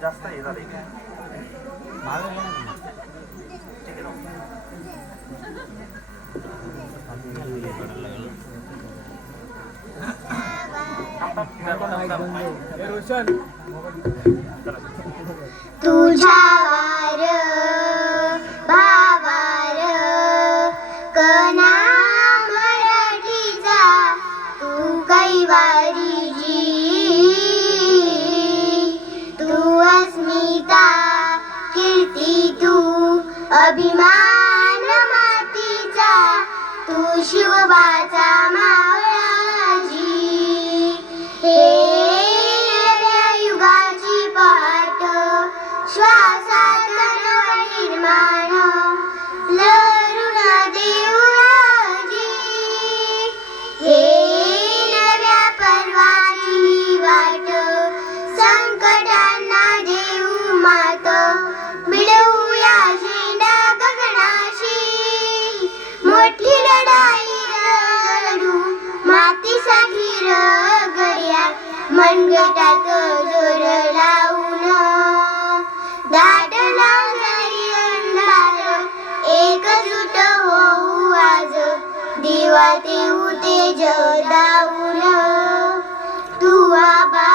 जास्त हे झालं तुझ्यावर भावार कना मराठीचा तू कैवारी जी तू अस्मिता कीर्ती तू अभिमान मातीचा तू शिवबाचा मावळाजी हे नव्या युगाची पहाट श्वासात निर्माण लहरुण देऊळाजी हे नव्या पर्वाची वाट संकटांना देऊ मात मिळवूया झेंडा गगनाशी मोठी लढाई लढू मातीसाठी रगड्या मनगटात जोर लावून दाट लागणारी अंधार एकजूट होऊ आज दिवा देऊ तेज दावून तू आबा